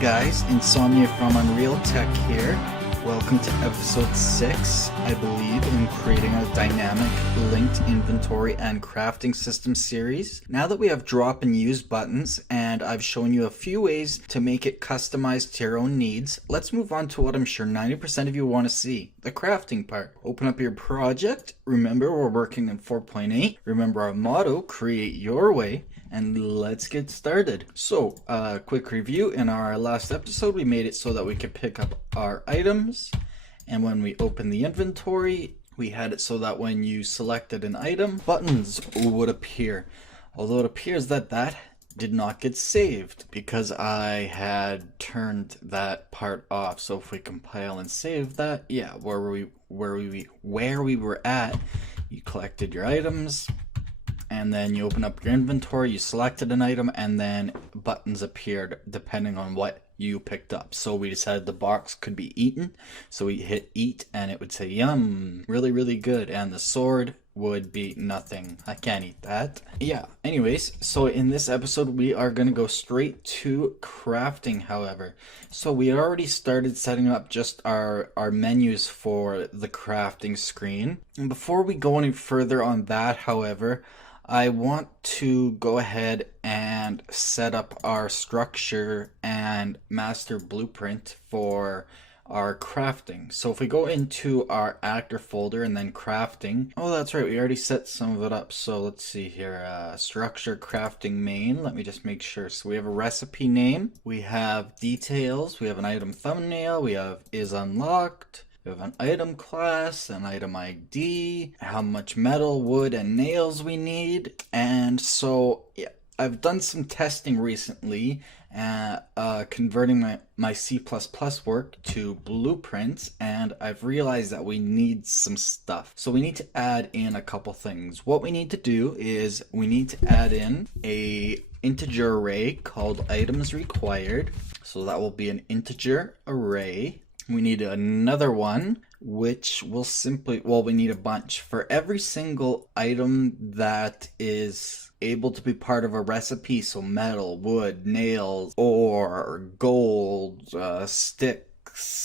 guys, Insomnia from Unreal Tech here. Welcome to episode 6, I believe, in creating a dynamic linked inventory and crafting system series. Now that we have drop and use buttons and I've shown you a few ways to make it customized to your own needs, let's move on to what I'm sure 90% of you want to see, the crafting part. Open up your project. Remember, we're working in 4.8. Remember our motto, create your way. And let's get started. So, quick review. In our last episode, we made it so that we could pick up our items. And when we open the inventory, we had it so that when you selected an item, buttons would appear. Although it appears that that did not get saved because I had turned that part off. So if we compile and save that, yeah, where we were at, you collected your items. And then you open up your inventory, you selected an item, and then buttons appeared depending on what you picked up. So we decided the box could be eaten. So we hit eat and it would say yum, really, really good. And the sword would be nothing. I can't eat that. Yeah, anyways, so in this episode we are going to go straight to crafting, however. So we already started setting up just our menus for the crafting screen. And before we go any further on that, however, I want to go ahead and set up our structure and master blueprint for our crafting. So if we go into our actor folder and then crafting, oh that's right, we already set some of it up. So let's see here, structure crafting main, let me just make sure. So we have a recipe name, we have details, we have an item thumbnail, we have is unlocked, we have an item class, an item ID, how much metal, wood, and nails we need. And so yeah, I've done some testing recently, converting my C++ work to blueprints, and I've realized that we need some stuff. So we need to add in a couple things. What we need to do is we need to add in a integer array called items required. So that will be an integer array. We need another one, which will simply, well, we need a bunch. For every single item that is able to be part of a recipe, so metal, wood, nails, ore, gold, sticks,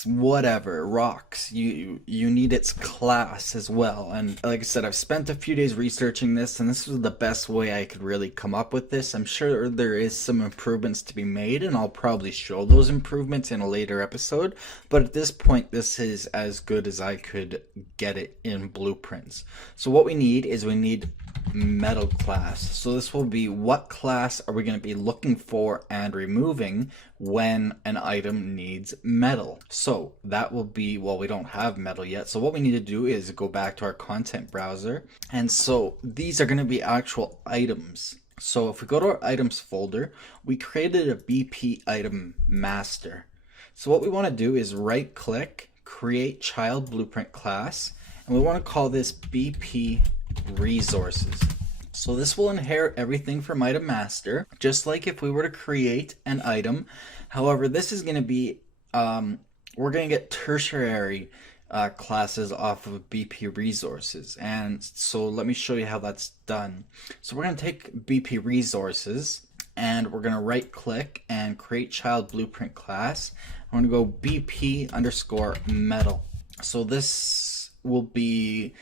whatever, rocks, you need its class as well. And like I said, I've spent a few days researching this, and this was the best way I could really come up with this. I'm sure there is some improvements to be made, and I'll probably show those improvements in a later episode, but at this point this is as good as I could get it in blueprints. So what we need is we need metal class. So this will be what class are we going to be looking for and removing when an item needs metal. So that will be, well, we don't have metal yet. So what we need to do is go back to our content browser. And so these are going to be actual items. So if we go to our items folder, we created a BP item master. So what we want to do is right click, create child blueprint class, and we want to call this BP resources. So this will inherit everything from item master, just like if we were to create an item. However, this is going to be, we're going to get tertiary classes off of BP resources. And so let me show you how that's done. So we're going to take BP resources and we're going to right click and create child blueprint class. I'm going to go BP underscore metal. So this will be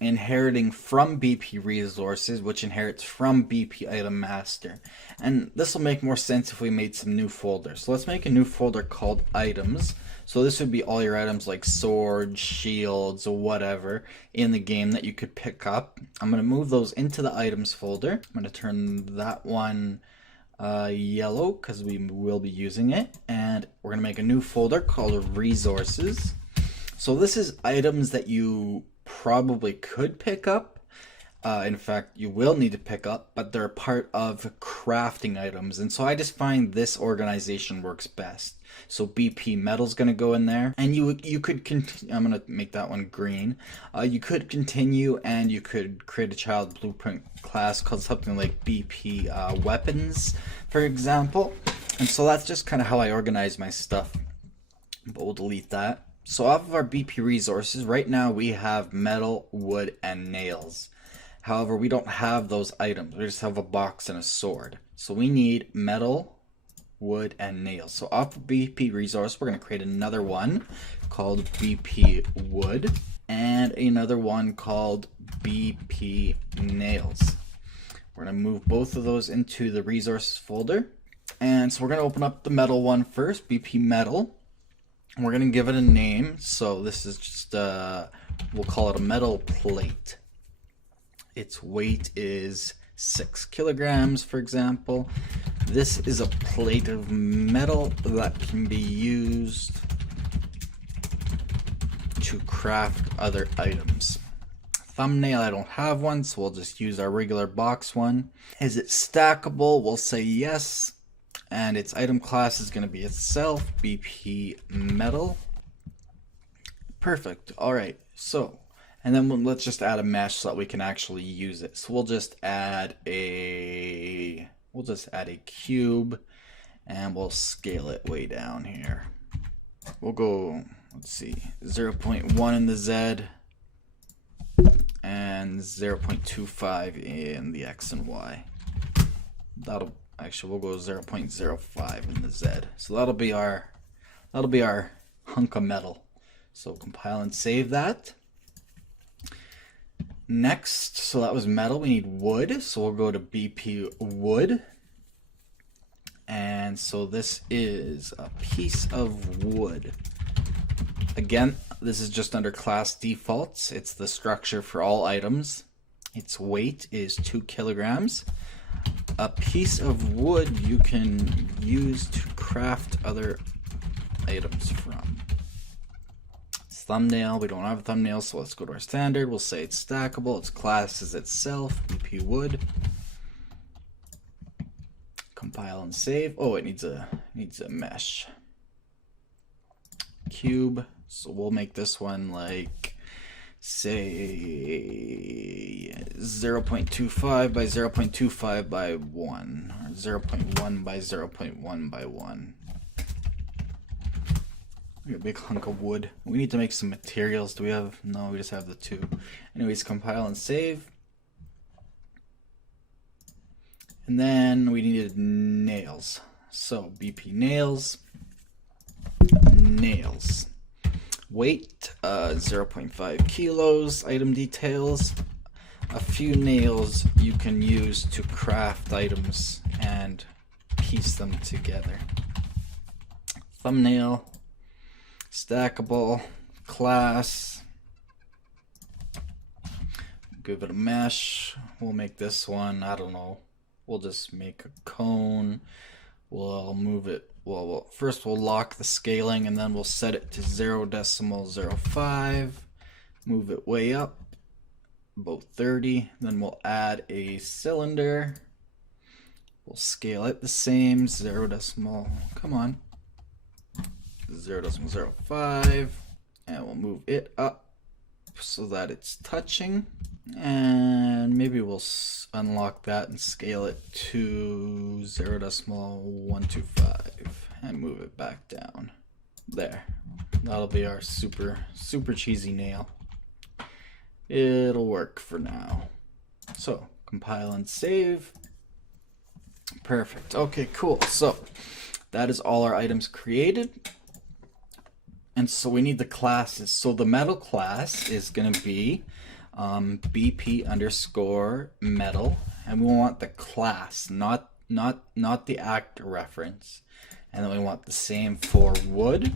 inheriting from BP resources, which inherits from BP item master. And this will make more sense if we made some new folders. So let's make a new folder called items. So this would be all your items like swords, shields, or whatever in the game that you could pick up. I'm going to move those into the items folder. I'm going to turn that one yellow because we will be using it. And we're going to make a new folder called resources. So this is items that you probably could pick up. In fact, you will need to pick up, but they're part of crafting items. And so I just find this organization works best. So BP metal's going to go in there, and you could continue. I'm going to make that one green. You could continue, and you could create a child blueprint class called something like BP weapons, for example. And so that's just kind of how I organize my stuff. But we'll delete that. So off of our BP resources, right now we have metal, wood, and nails. However, we don't have those items. We just have a box and a sword. So we need metal, wood, and nails. So off of BP resource, we're going to create another one called BP wood and another one called BP nails. We're going to move both of those into the resources folder. And so we're going to open up the metal one first, BP metal. And we're going to give it a name. So this is just, we'll call it a metal plate. Its weight is 6 kilograms, for example. This is a plate of metal that can be used to craft other items. Thumbnail, I don't have one, so we'll just use our regular box one. Is it stackable? We'll say yes. And its item class is going to be itself, BP metal. Perfect. All right. So, and then let's just add a mesh so that we can actually use it. So we'll just add a cube, and we'll scale it way down here. We'll go, let's see, 0.1 in the Z and 0.25 in the X and Y. We'll go 0.05 in the Z. So that'll be our hunk of metal. So compile and save that. Next, so that was metal, we need wood. So we'll go to BP wood. And so this is a piece of wood. Again, this is just under class defaults. It's the structure for all items. Its weight is 2 kilograms. A piece of wood you can use to craft other items from. Thumbnail, we don't have a thumbnail, so let's go to our standard. We'll say it's stackable. Its class is itself, BP wood. Compile and save. Oh, it needs a mesh. Cube. So we'll make this one like, say, 0.25 by 0.25 by 1, or 0.1 by 0.1 by 1. A big hunk of wood. We need to make some materials. Do we have? No, we just have the 2. Anyways, compile and save. And then we needed nails. So BP nails. Nails. Weight, 0.5 kilos. Item details. A few nails you can use to craft items and piece them together. Thumbnail. Stackable, class, give it a mesh. We'll make this one, I don't know, we'll just make a cone. We'll move it, well, first we'll lock the scaling and then we'll set it to 0.05, move it way up, about 30, then we'll add a cylinder. We'll scale it the same, 0.05, and we'll move it up so that it's touching, and maybe we'll unlock that and scale it to 0.125 and move it back down. There, that'll be our super cheesy nail. It'll work for now. So compile and save. Perfect. Okay, cool. So that is all our items created. And so we need the classes. So the metal class is going to be BP underscore metal, and we want the class, not the actor reference. And then we want the same for wood.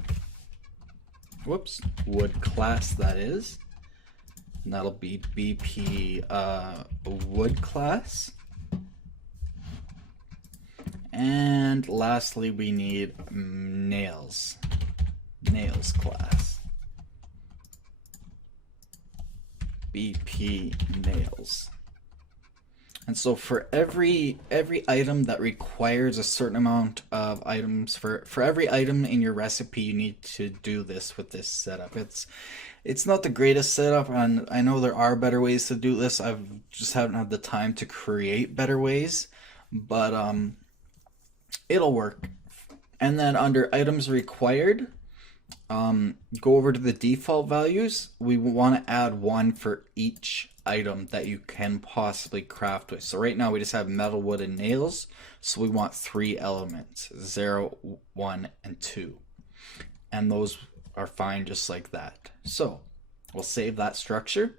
Whoops, wood class that is. And that'll be BP wood class. And lastly, we need nails. Nails class. BP nails. And so for every item that requires a certain amount of items, for every item in your recipe, you need to do this with this setup. It's not the greatest setup, and I know there are better ways to do this. I've just haven't had the time to create better ways, but it'll work. And then under items required, go over to the default values. We want to add one for each item that you can possibly craft with. So right now we just have metal, wood, and nails. So we want 3 elements, 0, 1, and 2. And those are fine just like that. So we'll save that structure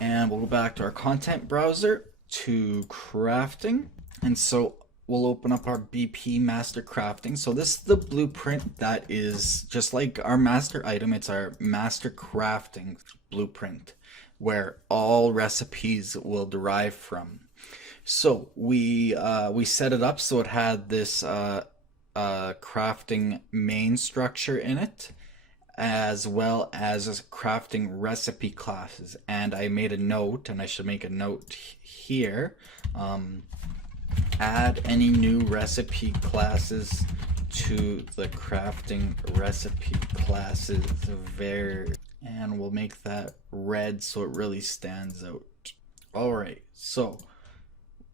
and we'll go back to our content browser to crafting. And so we'll open up our BP master crafting. So this is the blueprint that is just like our master item. It's our master crafting blueprint where all recipes will derive from. So we set it up so it had this crafting main structure in it, as well as crafting recipe classes. And I made a note, and I should make a note here. Add any new recipe classes to the crafting recipe classes and we'll make that red so it really stands out. Alright, so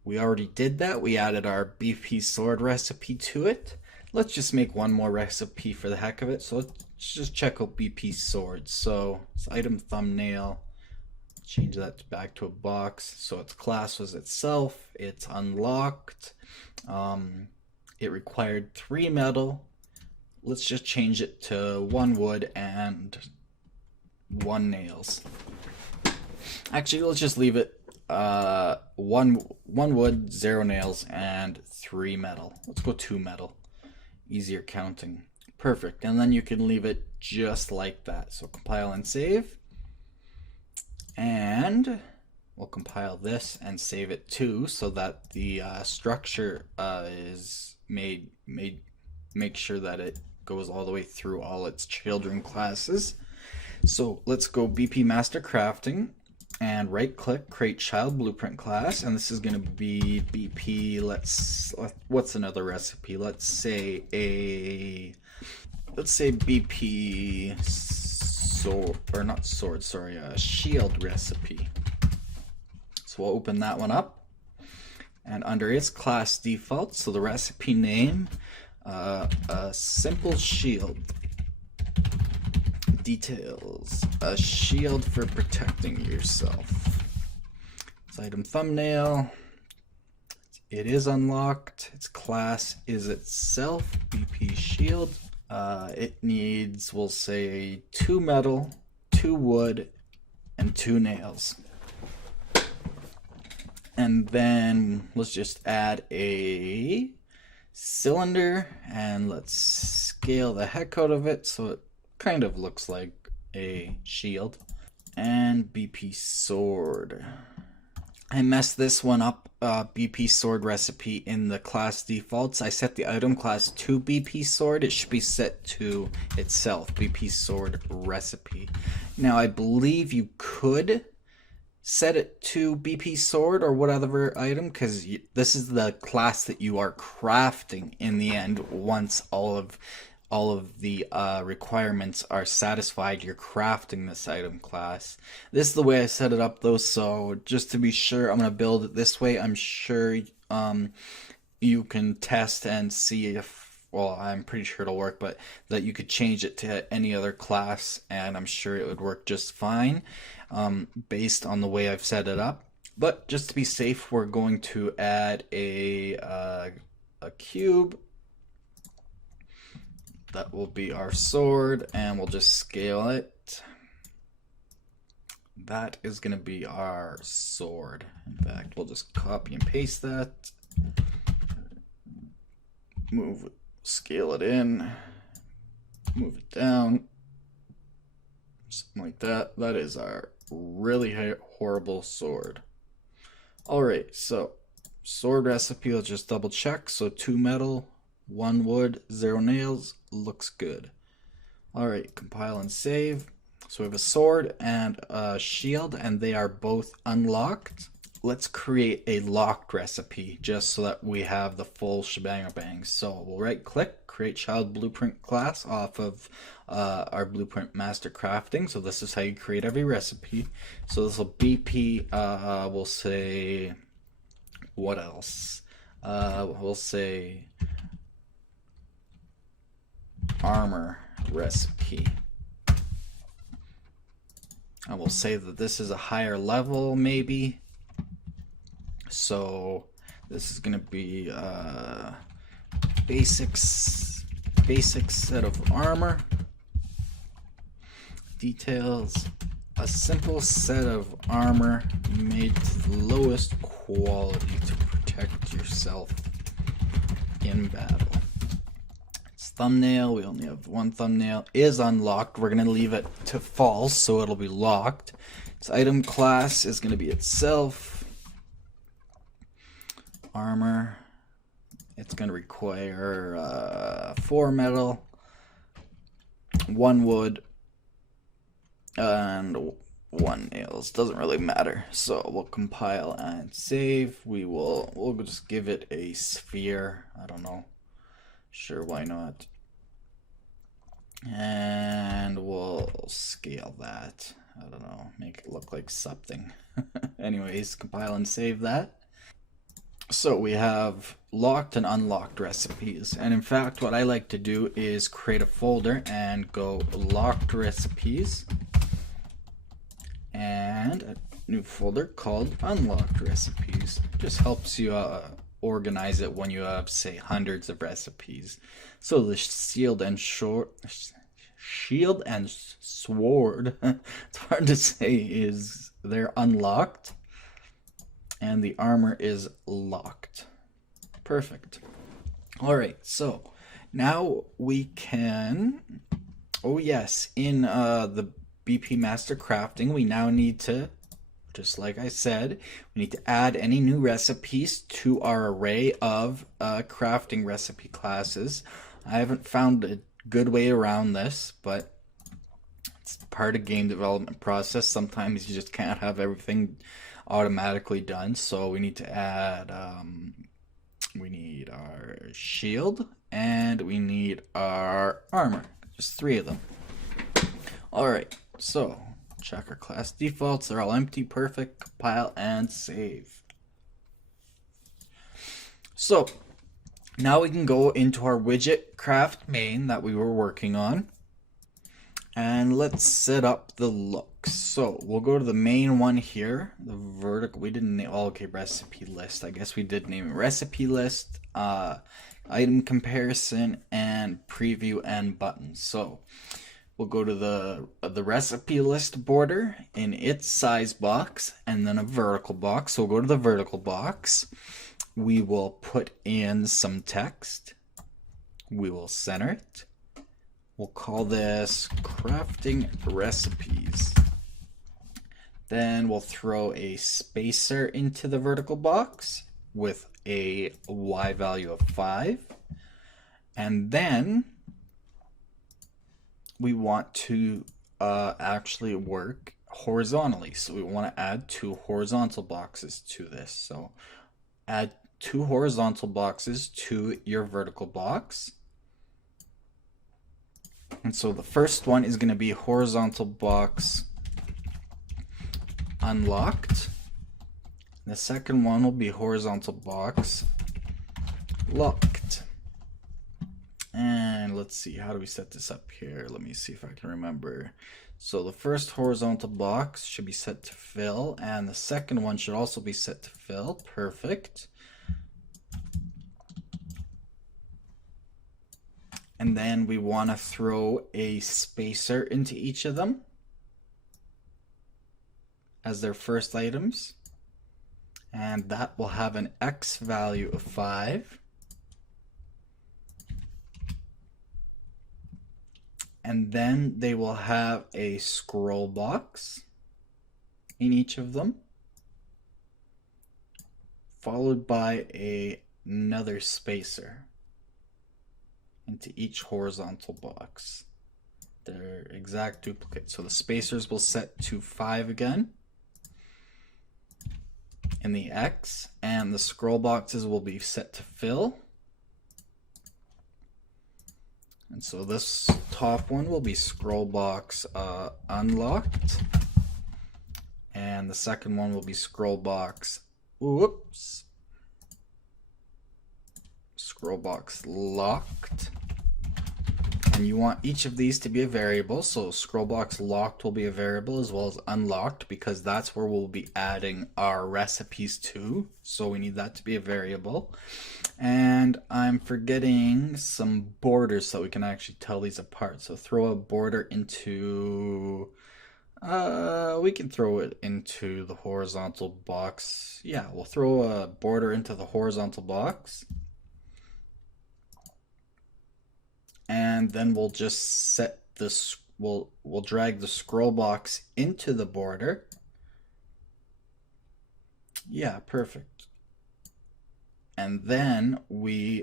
we already did that. We added our BP sword recipe to it. Let's just make one more recipe for the heck of it. So let's just check out BP sword. So it's item thumbnail. Change that back to a box. So its class was itself. It's unlocked. It required 3 metal. Let's just change it to 1 wood and 1 nails. Actually, let's just leave it 1 wood, 0 nails, and 3 metal. Let's go 2 metal. Easier counting. Perfect. And then you can leave it just like that. So compile and save. And we'll compile this and save it too, so that the structure is make sure that it goes all the way through all its children classes. So let's go BP Master Crafting and right click, create child blueprint class, and this is going to be BP. What's another recipe? Let's say BP shield recipe. So we'll open that one up, and under its class default, so the recipe name, a simple shield. Details, a shield for protecting yourself. It's item thumbnail. It is unlocked. Its class is itself, BP shield. It needs, we'll say, 2 metal, 2 wood, and 2 nails. And then let's just add a cylinder and let's scale the heck out of it so it kind of looks like a shield. And BP sword. I messed this one up, BP sword recipe in the class defaults. I set the item class to BP sword. It should be set to itself, BP sword recipe. Now I believe you could set it to BP sword or whatever item, because this is the class that you are crafting in the end. Once all of the requirements are satisfied, you're crafting this item class. This is the way I set it up though, so just to be sure, I'm going to build it this way. I'm sure you can test and see if, well, I'm pretty sure it'll work, but that you could change it to any other class and I'm sure it would work just fine based on the way I've set it up. But just to be safe, we're going to add a cube. That will be our sword, and we'll just scale it. That is going to be our sword. In fact, we'll just copy and paste that. Scale it in. Move it down. Something like that. That is our really horrible sword. Alright, so sword recipe, let's just double check. So 2 metal, 1 wood, 0 nails, looks good. Alright, compile and save. So we have a sword and a shield, and they are both unlocked. Let's create a locked recipe just so that we have the full shebang bang. So we'll right click, create child blueprint class off of our blueprint master crafting. So this is how you create every recipe. So this will BP, we'll say, what else? We'll say armor recipe. I will say that this is a higher level maybe. So this is going to be basic set of armor. Details, a simple set of armor made to the lowest quality to protect yourself in battle. It's thumbnail, we only have one thumbnail, is unlocked. We're going to leave it to false, so it'll be locked. Its item class is going to be itself. Armor, it's going to require 4 metal, 1 wood, and 1 nails. Doesn't really matter. So we'll compile and save. We'll just give it a sphere. I don't know. Sure, why not? And we'll scale that. I don't know. Make it look like something. Anyways, compile and save that. So we have locked and unlocked recipes. And in fact, what I like to do is create a folder and go locked recipes. And a new folder called unlocked recipes. Just helps you organize it when you have, say, hundreds of recipes. So the shield and sword, it's hard to say, is they're unlocked, and the armor is locked. Perfect. All right, so now we can, oh yes, in the BP Master Crafting, we now need to, just like I said, we need to add any new recipes to our array of crafting recipe classes. I haven't found a good way around this, but it's part of game development process. Sometimes you just can't have everything automatically done, so we need to add, we need our shield and we need our armor, just 3 of them. All right. So, check our class defaults. They're all empty. Perfect. Compile and save. So, now we can go into our widget craft main that we were working on. And let's set up the looks. So, we'll go to the main one here. The vertical. We didn't name. Oh, okay, recipe list. I guess we did name it recipe list. Item comparison and preview and buttons. So, we'll go to the recipe list border in its size box and then a vertical box. So we'll go to the vertical box. We will put in some text. We will center it. We'll call this crafting recipes. Then we'll throw a spacer into the vertical box with a Y value of 5. And then we want to actually work horizontally. So we want to add 2 horizontal boxes to this. So add 2 horizontal boxes to your vertical box. And so the first one is going to be horizontal box unlocked. The second one will be horizontal box locked. And let's see, how do we set this up here? Let me see if I can remember. So the first horizontal box should be set to fill, and the second one should also be set to fill. Perfect. And then we want to throw a spacer into each of them as their first items. And that will have an X value of 5. And then they will have a scroll box in each of them, followed by another spacer into each horizontal box. They're exact duplicates. So the spacers will set to 5 again in the X, and the scroll boxes will be set to fill. And so this top one will be scroll box unlocked, and the second one will be scroll box, scroll box locked, And you want each of these to be a variable. So scroll box locked will be a variable as well as unlocked, because that's where we'll be adding our recipes to. So we need that to be a variable. And I'm forgetting some borders so we can actually tell these apart. So throw a border into, we can throw it into the horizontal box. Yeah, we'll throw a border into the horizontal box. And then we'll just set this, we'll drag the scroll box into the border. Yeah, perfect. And then we'll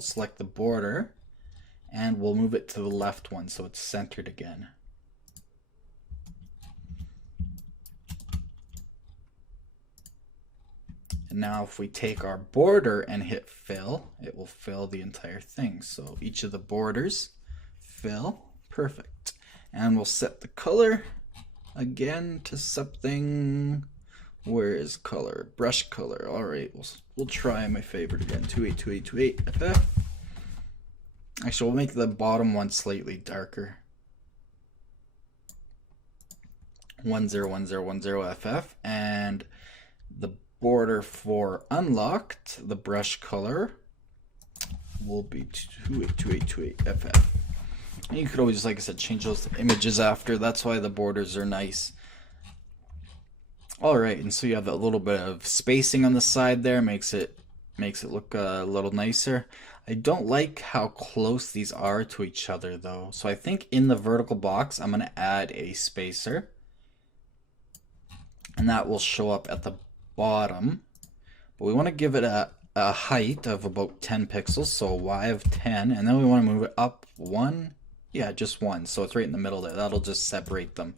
select the border and we'll move it to the left one so it's centered again. And now if we take our border and hit fill, it will fill the entire thing. So each of the borders fill, perfect. And we'll set the color again to something, where is color? Brush color. All right, we'll try my favorite again, 282828 FF. Actually, we'll make the bottom one slightly darker. 101010 FF, and the border for unlocked, the brush color will be 282828 FF. And you could always, like I said, change those to images after. That's why the borders are nice. All right, and so you have that little bit of spacing on the side there, makes it look a little nicer. I don't like how close these are to each other though. So I think in the vertical box, I'm gonna add a spacer, and that will show up at the bottom. But we want to give it a height of about 10 pixels, so Y of 10, and then we want to move it up one, yeah, just one, so it's right in the middle there. That'll just separate them,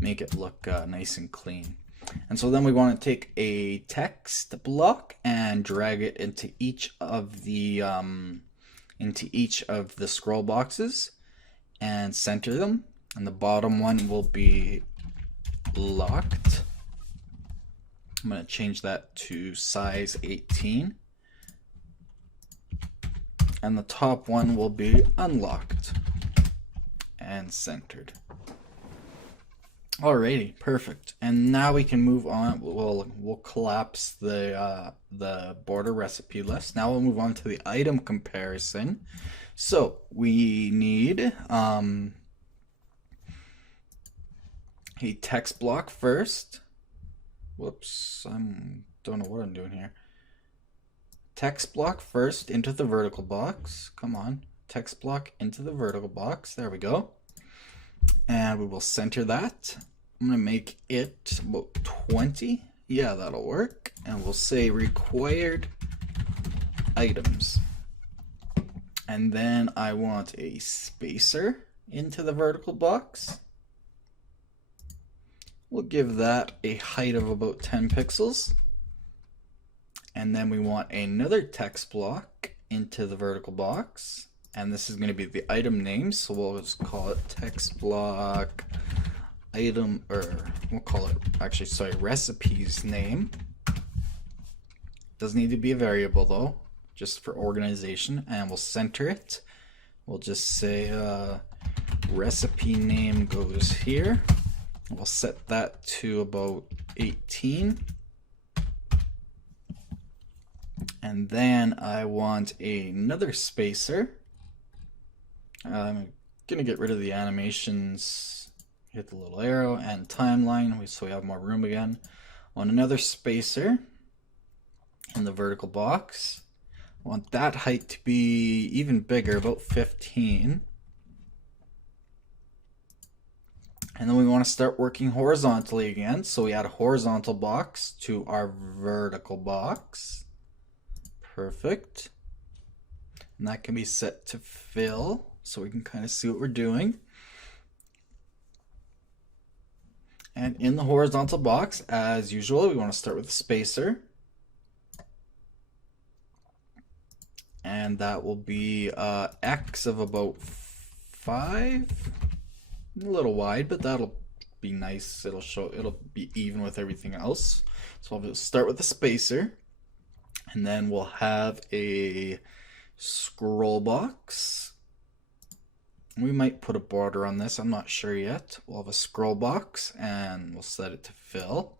make it look nice and clean. And so then we want to take a text block and drag it into each of the scroll boxes and center them. And the bottom one will be locked. I'm going to change that to size 18. And the top one will be unlocked and centered. Alrighty, perfect. And now we can move on. We'll collapse the border recipe list. Now we'll move on to the item comparison. So we need a text block first. Whoops, don't know what I'm doing here. Text block first into the vertical box. Come on, text block into the vertical box. There we go. And we will center that. I'm gonna make it about 20. Yeah, that'll work. And we'll say required items. And then I want a spacer into the vertical box. We'll give that a height of about 10 pixels. And then we want another text block into the vertical box. And this is going to be the item name, so we'll just call it text block item, or we'll call it, actually, sorry, recipes name. Doesn't need to be a variable though, just for organization. And we'll center it. We'll just say recipe name goes here. We'll set that to about 18. And then I want another spacer. I'm gonna get rid of the animations, hit the little arrow, and timeline, so we have more room again. I want another spacer in the vertical box. I want that height to be even bigger, about 15. And then we want to start working horizontally again, so we add a horizontal box to our vertical box. Perfect. And that can be set to fill, so we can kind of see what we're doing. And in the horizontal box, as usual, we want to start with a spacer. And that will be X of about 5. A little wide, but that'll be nice. It'll be even with everything else. So I'll just start with a spacer. And then we'll have a scroll box. We might put a border on this, I'm not sure yet. We'll have a scroll box and we'll set it to fill.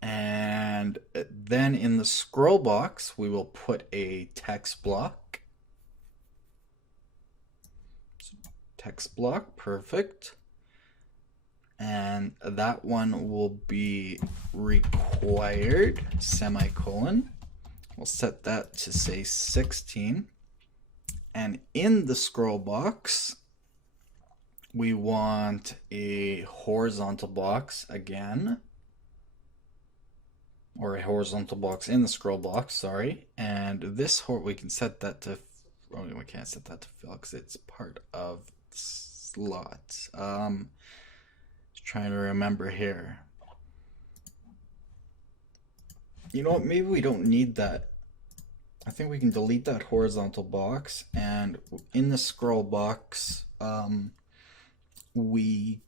And then in the scroll box, we will put a text block. Text block, perfect. And that one will be required, semicolon. We'll set that to say 16. And in the scroll box, we want a horizontal box again. Or a horizontal box in the scroll box, sorry. And this, we can set that to, oh, we can't set that to fill because it's part of the slot. Just trying to remember here. You know what, maybe we don't need that. I think we can delete that horizontal box, and in the scroll box, we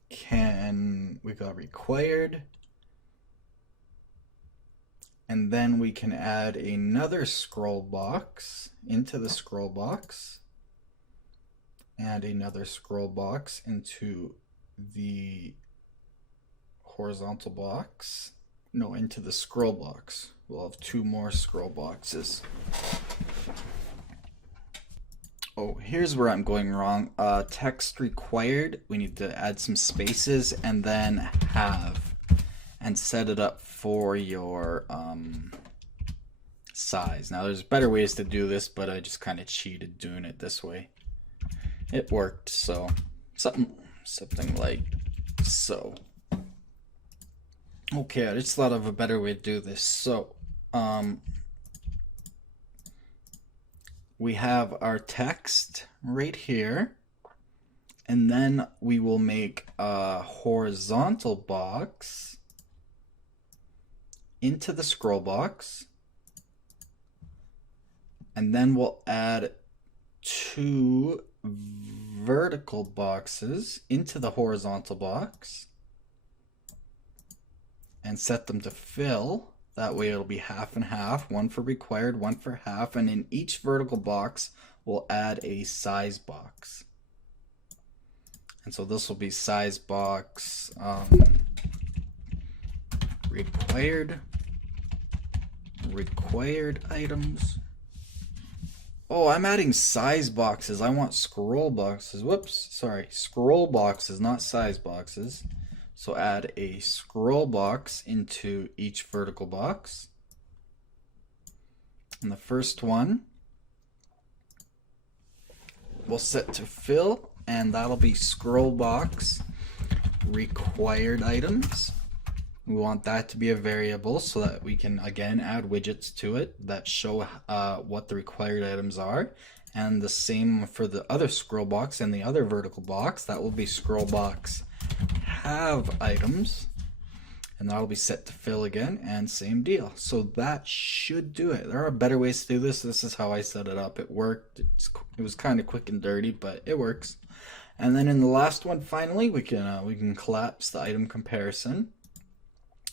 got required, and then we can add another scroll box into the scroll box, and another scroll box into the horizontal box. No, into the scroll box. We'll have two more scroll boxes. Oh, here's where I'm going wrong. Text required, we need to add some spaces and then have, and set it up for your size. Now there's better ways to do this, but I just kind of cheated doing it this way. It worked, so something like so. Okay, I just thought of a better way to do this. So, we have our text right here, and then we will make a horizontal box into the scroll box, and then we'll add two vertical boxes into the horizontal box and set them to fill. That way it'll be half and half, one for required, one for half, and in each vertical box we'll add a size box. And so this will be size box required items. Oh, I'm adding size boxes. I want scroll boxes. Whoops, sorry, scroll boxes, not size boxes. So add a scroll box into each vertical box. And the first one we'll set to fill, and that'll be scroll box required items. We want that to be a variable so that we can again add widgets to it that show what the required items are. And the same for the other scroll box and the other vertical box. That will be scroll box have items, and that'll be set to fill again, and same deal. So that should do it. There are better ways to do this. This is how I set it up. It worked. It was kind of quick and dirty, but it works. And then in the last one, finally, we can collapse the item comparison.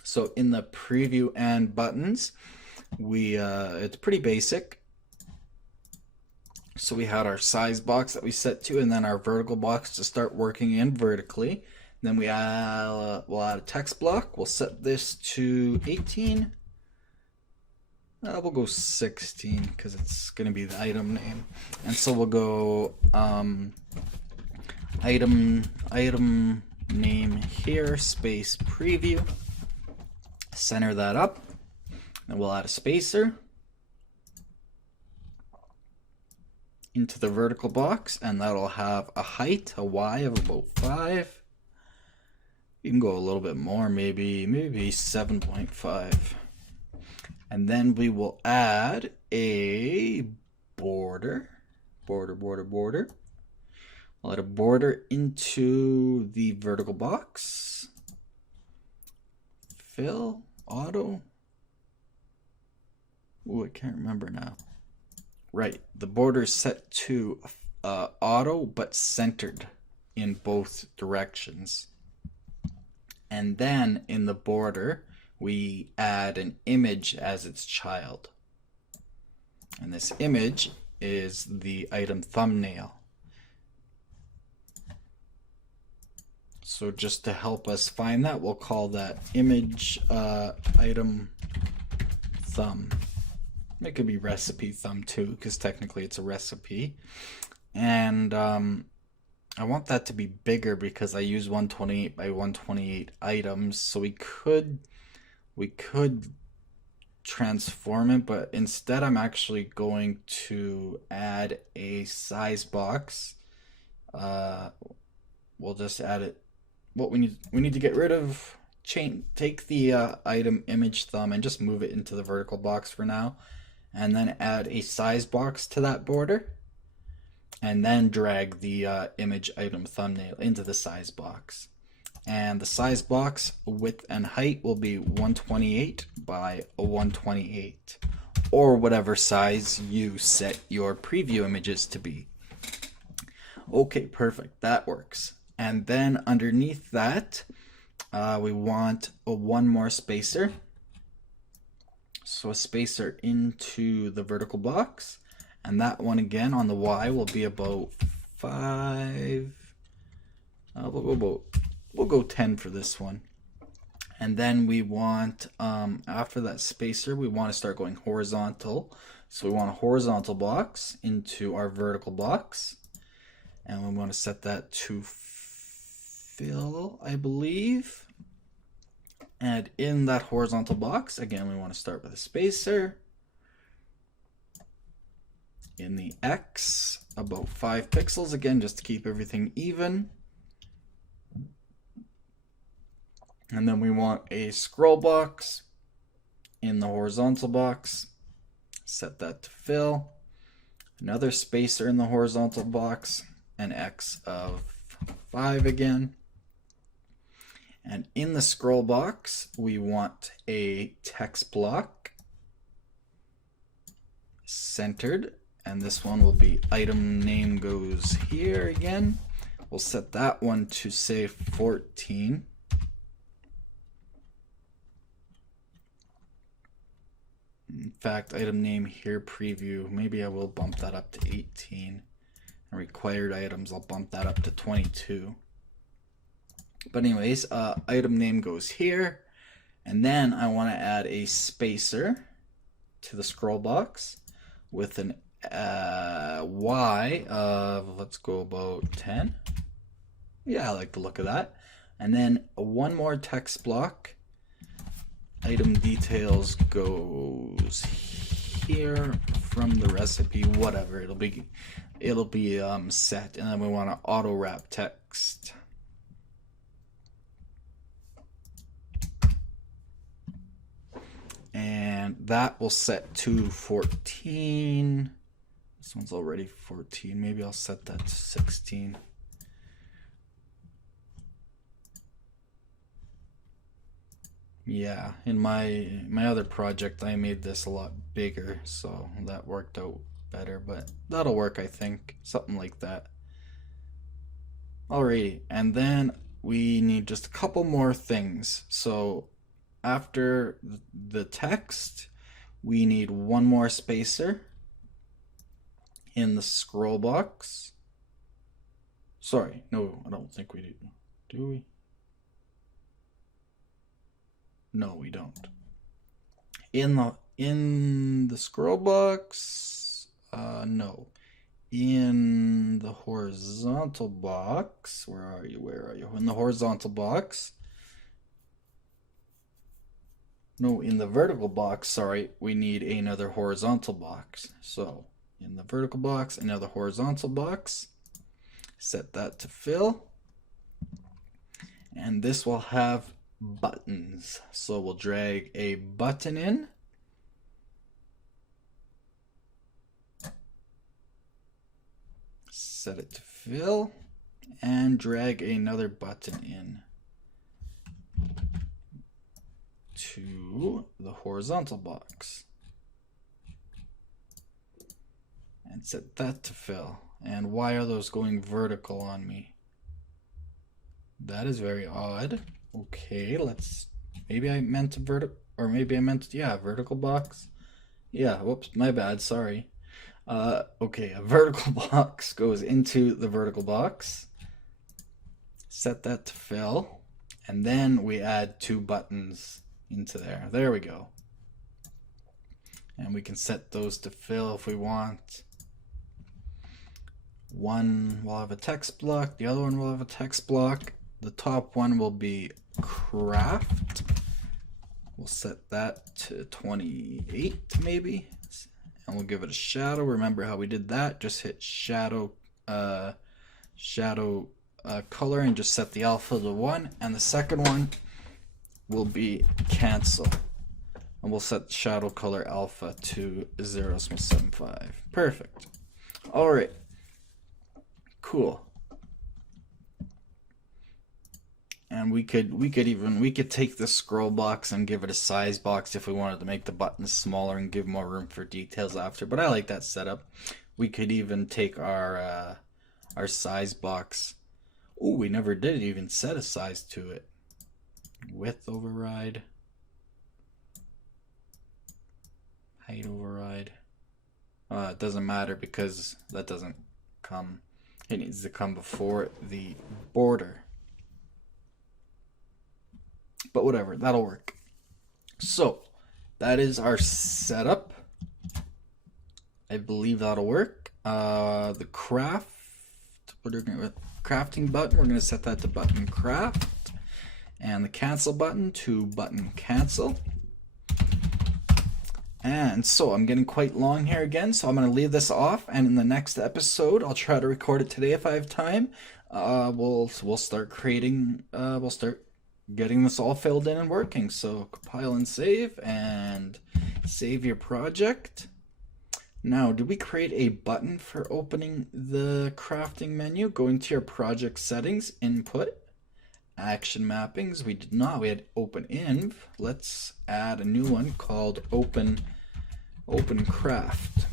So in the preview and buttons, it's pretty basic. So we had our size box that we set to, and then our vertical box to start working in vertically. Then we'll add a text block. We'll set this to 18. We'll go 16 because it's going to be the item name. And so we'll go item name here, space preview. Center that up. And we'll add a spacer into the vertical box, and that'll have a height, a Y of about 5. You can go a little bit more, maybe 7.5. And then we will add a border. We'll add a border into the vertical box. Fill, auto. Ooh, I can't remember now. Right, the border is set to auto, but centered in both directions. And then in the border, we add an image as its child. And this image is the item thumbnail. So just to help us find that, we'll call that image item thumb. It could be recipe thumb too, because technically it's a recipe. And I want that to be bigger because I use 128 by 128 items, so we could transform it, but instead I'm actually going to add a size box. We'll just add it. What we need to get rid of, take the item image thumb and just move it into the vertical box for now, and then add a size box to that border, and then drag the image item thumbnail into the size box. And the size box width and height will be 128 by 128, or whatever size you set your preview images to be. Okay, perfect, that works. And then underneath that, we want one more spacer. So a spacer into the vertical box, and that one again on the Y will be about 5. We'll go 10 for this one. And then we want, after that spacer, we want to start going horizontal. So we want a horizontal box into our vertical box. And we want to set that to fill, I believe. And in that horizontal box, again, we want to start with a spacer. In the X, about 5 pixels, again, just to keep everything even. And then we want a scroll box in the horizontal box. Set that to fill. Another spacer in the horizontal box, an X of 5 again. And in the scroll box, we want a text block centered, and this one will be item name goes here again. We'll set that one to say 14. In fact, item name here preview, maybe I will bump that up to 18. And required items, I'll bump that up to 22. But anyways, item name goes here, and then I want to add a spacer to the scroll box with an Y of, let's go about 10. Yeah, I like the look of that. And then one more text block. Item details goes here from the recipe, whatever it'll be set, and then we want to auto wrap text. And that will set to 14. This one's already 14. Maybe I'll set that to 16. Yeah, in my other project, I made this a lot bigger, so that worked out better, but that'll work, I think. Something like that. Alrighty, and then we need just a couple more things. So after the text, we need one more spacer in the scroll box. Sorry, no, I don't think we do. Do we? No, we don't. In the scroll box, no. In the horizontal box, where are you? In the horizontal box. No, in the vertical box, sorry, we need another horizontal box. So in the vertical box, another horizontal box. Set that to fill. And this will have buttons. So we'll drag a button in. Set it to fill. And drag another button in to the horizontal box. And set that to fill. And why are those going vertical on me? That is very odd. Okay, maybe I meant vertical box. Yeah, whoops, my bad, sorry. Okay, a vertical box goes into the vertical box. Set that to fill, and then we add 2 buttons into there. There we go. And we can set those to fill if we want. One will have a text block, the other one will have a text block. The top one will be craft. We'll set that to 28 maybe, and we'll give it a shadow. Remember how we did that? Just hit shadow color and just set the alpha to 1. And the second one will be cancel, and we'll set the shadow color alpha to 0.75. Perfect. All right. Cool. And we could take the scroll box and give it a size box if we wanted to make the buttons smaller and give more room for details after. But I like that setup. We could even take our size box. Oh, we never did even set a size to it. Width override. Height override. It doesn't matter because that doesn't come. It needs to come before the border. But whatever, that'll work. So that is our setup. I believe that'll work. The craft, crafting button, we're going to set that to button craft, and the cancel button to button cancel. And so I'm getting quite long here again, so I'm going to leave this off, and in the next episode, I'll try to record it today if I have time. We'll start creating, we'll start getting this all filled in and working. So compile and save your project. Now, did we create a button for opening the crafting menu? Go into your project settings, input, action mappings. We did not. We had open inv. Let's add a new one called open craft.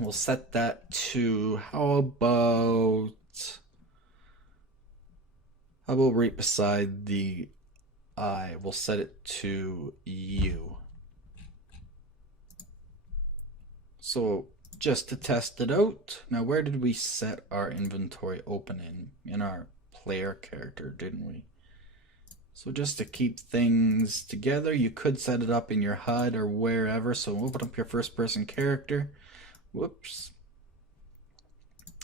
We'll set that to how about right beside the I? We'll set it to U. So just to test it out. Now, where did we set our inventory open in our player character, didn't we? So just to keep things together, you could set it up in your HUD or wherever. So open up your first person character. Whoops.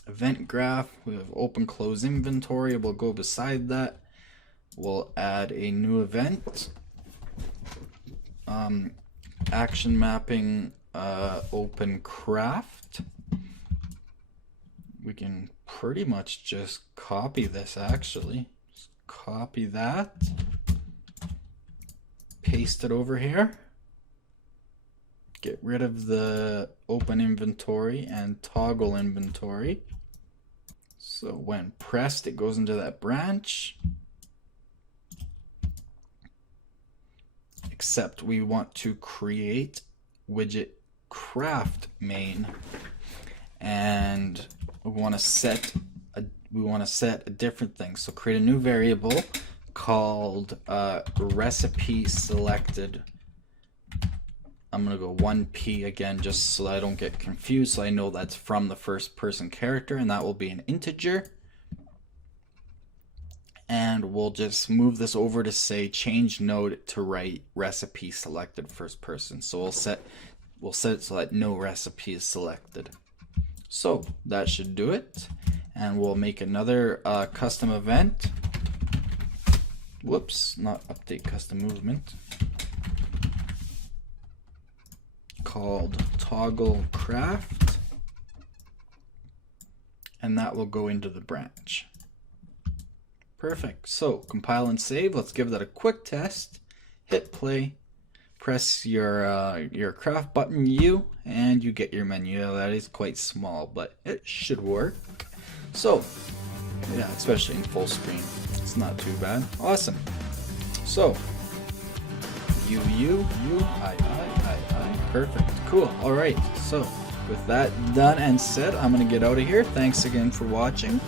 Event graph, we have open close inventory. We'll go beside that. We'll add a new event. Action mapping, open craft. We can pretty much just copy this actually. Just copy that. Paste it over here. Get rid of the open inventory and toggle inventory. So when pressed, it goes into that branch. Except we want to create widget craft main, and we want to set a different thing. So create a new variable called recipe selected. I'm going to go 1p again just so I don't get confused, so I know that's from the first person character, and that will be an integer. And we'll just move this over to say change node to write recipe selected first person. So we'll set it so that no recipe is selected. So that should do it. And we'll make another custom event. Whoops, not update custom movement. Called toggle craft, and that will go into the branch. Perfect. So compile and save. Let's give that a quick test. Hit play, press your craft button U, and you get your menu. That is quite small, but it should work. So yeah, especially in full screen, it's not too bad. Awesome. So U, I. Perfect. Cool. All right. So with that done and said, I'm going to get out of here. Thanks again for watching.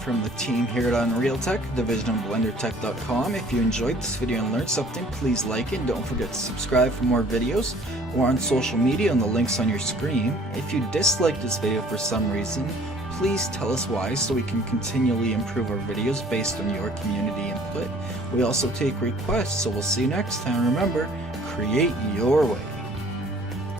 From the team here at Unreal Tech, division of BlenderTech.com. If you enjoyed this video and learned something, please like it and don't forget to subscribe for more videos, or on social media on the links on your screen. If you disliked this video for some reason, Please tell us why so we can continually improve our videos based on your community input. We also take requests, so we'll see you next time. Remember, create your way.